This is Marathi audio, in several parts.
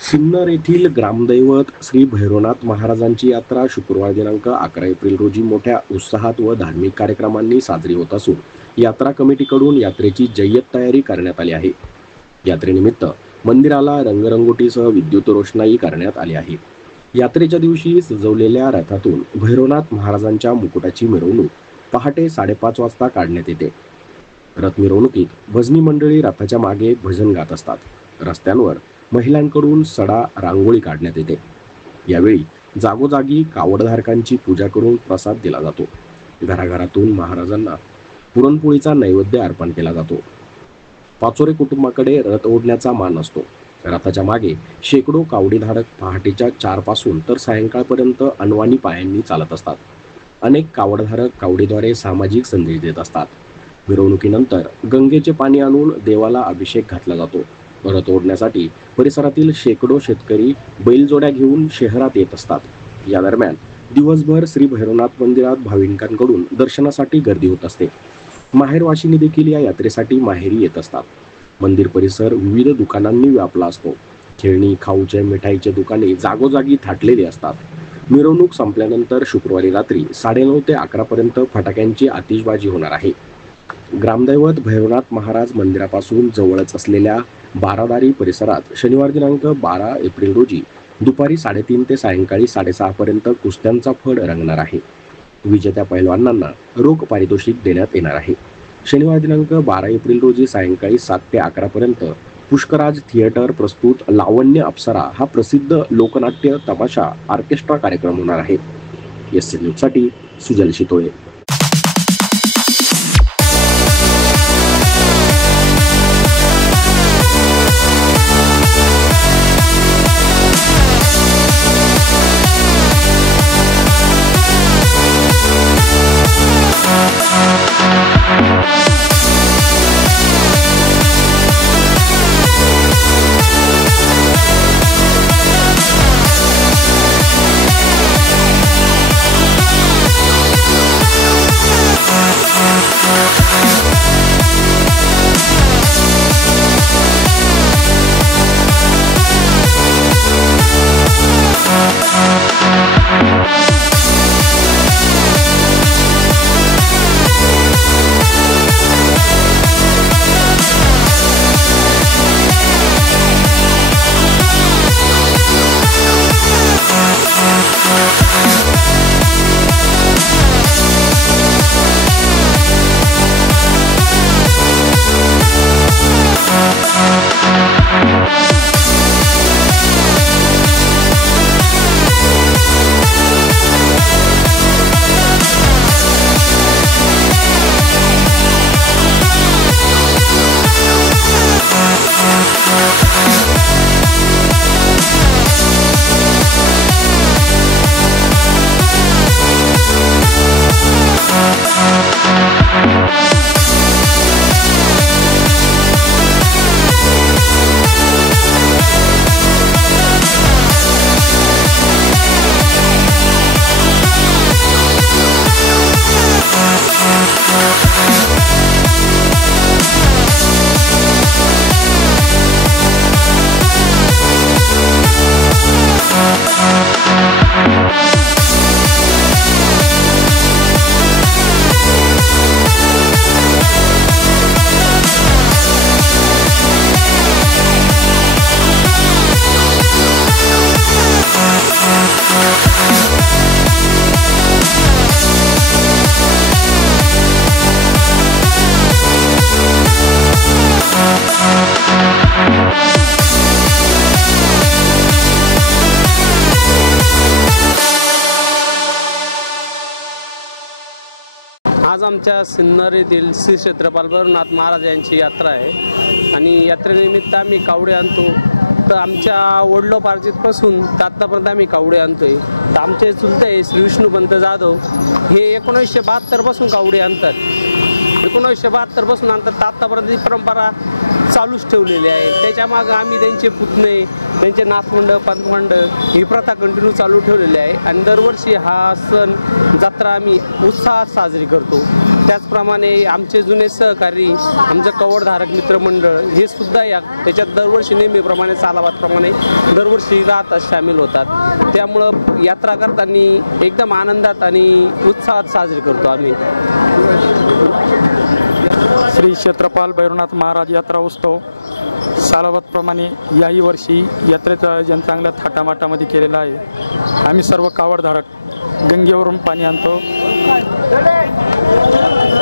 सिन्नर येथील ग्रामदैवत श्री भैरवनाथ महाराजांची यात्रा शुक्रवार दिनांक 11 एप्रिल रोजी मोठ्या उत्साहात व धार्मिक कार्यक्रमांनी साजरी होत असून यात्रा कमिटीकडून यात्रेची जय्यत तयारी करण्यात आली आहे। यात्रेनिमित्त मंदिराला रंगरंगोटीसह विद्युत रोषणाई करण्यात आली आहे। यात्रेच्या दिवशी सजवलेल्या रथातून भैरवनाथ महाराजांच्या मुकुटाची मिरवणूक पहाटे 5:30 वाजता काढण्यात येते। रथ मिरवणुकीत भजनी मंडळी रथाच्या मागे भजन गात असतात। रस्त्यांवर महिलांकडून सडा रांगोळी काढण्यात येते। यावेळी जागोजागी कावडधारकांची पूजा करून प्रसाद दिला जातो। घराघरातून महाराजांना पुरणपोळीचा नैवेद्य अर्पण केला जातो। पाचोरे कुटुंबाकडे रथ ओढण्याचा मान असतो। रथाच्या मागे शेकडो कावडीधारक पहाटेच्या 4 पासून तर सायंकाळपर्यंत अनवाणी पायांनी चालत असतात। अनेक कावडधारक कावडीद्वारे सामाजिक संदेश देत असतात। मिरवणुकीनंतर गंगेचे पाणी आणून देवाला अभिषेक घातला जातो। रथ ओढण्यासाठी परिसरातील शेकडो शेतकरी बैलजोड्या घेऊन शहरात येत असतात। या दरम्यान दिवसभर श्री भैरवनाथ मंदिरात भाविकांकडून दर्शनासाठी गर्दी होत असते। माहेरवाशिनी देखील या यात्रेसाठी माहेरी येत असतात। मंदिर परिसर विविध दुकानांनी व्यापला असतो। खेळणी, खाऊचे, मिठाईचे दुकाने जागोजागी थाटलेली असतात। मिरवणूक संपल्यानंतर शुक्रवारी रात्री 9:30 ते 11 पर्यंत फटाक्यांची आतिषबाजी होणार आहे। ग्रामदैवत भैरवनाथ महाराज मंदिरापासून जवळच असलेल्या बारादारी परिसरात शनिवार दिनांक 12 एप्रिल रोजी दुपारी 3:30 ते सायंकाळी 6:30 पर्यंत कुस्त्यांचा फड रंगणार आहे। विजेत्या पैलवानांना रोख पारितोषिक देण्यात येणार आहे। शनिवार दिनांक 12 एप्रिल रोजी सायंकाळी 7 ते 11 पर्यंत पुष्कराज थिएटर प्रस्तुत लावण्य अप्सरा हा प्रसिद्ध लोकनाट्य तमाशा ऑर्केस्ट्रा कार्यक्रम होणार आहे। एससी न्यूजसाठी सुजल शितोळे। आज आमच्या सिन्नर येथील श्री क्षेत्रपाल भैरवनाथ महाराज यांची यात्रा आहे आणि यात्रेनिमित्त आम्ही कावडे आणतो। तर आमच्या वडिलोपार्जितपासून आत्तापर्यंत आम्ही कावडे आणतोय। तर आमचे चुलते श्री विष्णुपंत जाधव हे 1972 पासून कावडे आणतात। 1972 पासून आणतात। आत्तापर्यंत ही परंपरा चालूच ठेवलेली आहे. त्याच्या मागं आम्ही त्यांचे पुतणे, त्यांचे नातवंड पंतवंड ही प्रथा कंटिन्यू चालू ठेवलेली आहे आणि दरवर्षी हा सण जत्रा आम्ही उत्साहात साजरी करतो. त्याचप्रमाणे आमचे जुने सहकारी, आमचं कवडधारक मित्रमंडळ हे सुद्धा त्याच्यात दरवर्षी नेहमीप्रमाणे सालाबादप्रमाणे दरवर्षी राहतात, सामील होतात. त्यामुळं यात्रा करताना एकदम आनंदात आणि उत्साहात साजरी करतो आम्ही. श्री क्षेत्रपाल भैरवनाथ महाराज यात्रा उत्सव सालाबादप्रमाणे याही वर्षी यात्रेचं आयोजन चांगल्या थाटामाटामध्ये केलेलं आहे. आम्ही सर्व कावडधारक गंगेवरून पाणी आणतो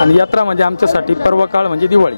आणि यात्रा म्हणजे आमच्यासाठी पर्वकाळ म्हणजे दिवाळी.